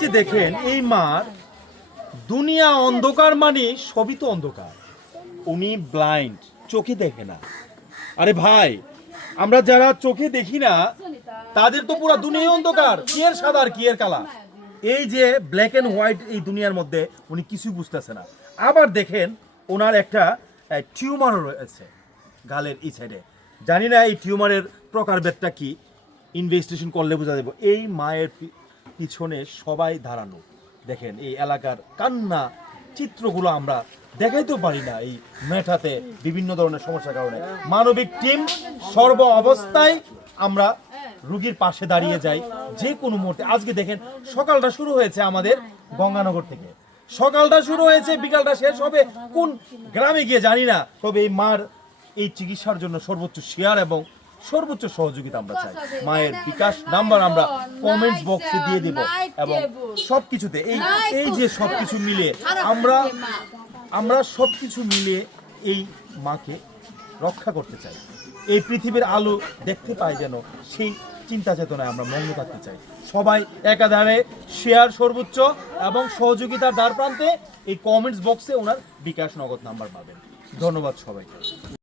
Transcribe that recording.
যে দেখেন এই মার দুনিয়া অন্ধকার মানে সবই তো অন্ধকার। উনি ব্লাইন্ড, চোখে দেখে না। আরে ভাই, আমরা যারা চোখে দেখি না তাদের তো পুরো দুনিয়া অন্ধকার, কি এর সাদা আর কি এর কালা। এই যে ব্ল্যাক এন্ড হোয়াইট এই দুনিয়ার মধ্যে উনি কিছুই বুঝতেছে না। আবার দেখেন ওনার একটা টিউমারও রয়েছে গালের এই সাইডে। জানি না এই টিউমারের প্রকারভেদটা কি, ইনভেস্টিগেশন করলে বোঝা যাবে। এই মায়ের পিছনে সবাই দাঁড়ানো, দেখেন এই এলাকার কান্না চিত্রগুলো আমরা দেখাইতেও পারি না এই মেটাতে বিভিন্ন ধরনের সমস্যার কারণে। মানবিক টিম সর্ব অবস্থায় আমরা রুগীর পাশে দাঁড়িয়ে যাই যে কোনো মুহূর্তে। আজকে দেখেন সকালটা শুরু হয়েছে আমাদের গঙ্গানগর থেকে, সকালটা শুরু হয়েছে, বিকালটা শেষ হবে কোন গ্রামে গিয়ে জানি না। তবে এই মার এই চিকিৎসার জন্য সর্বোচ্চ শেয়ার এবং সর্বোচ্চ সহযোগিতা আমরা চাই। মায়ের বিকাশ নাম্বার আমরা কমেন্টস বক্সে দিয়ে দিব এবং সবকিছুতে এই যে সবকিছু মিলে আমরা সবকিছু মিলে এই মাকে রক্ষা করতে চাই। এই পৃথিবীর আলো দেখতে পাই যেন, সেই চিন্তা চেতনায় আমরা মগ্ন থাকতে চাই। সবাই একাধারে শেয়ার সর্বোচ্চ এবং সহযোগিতার দ্বার প্রান্তে এই কমেন্টস বক্সে ওনার বিকাশ নগদ নাম্বার পাবেন। ধন্যবাদ সবাইকে।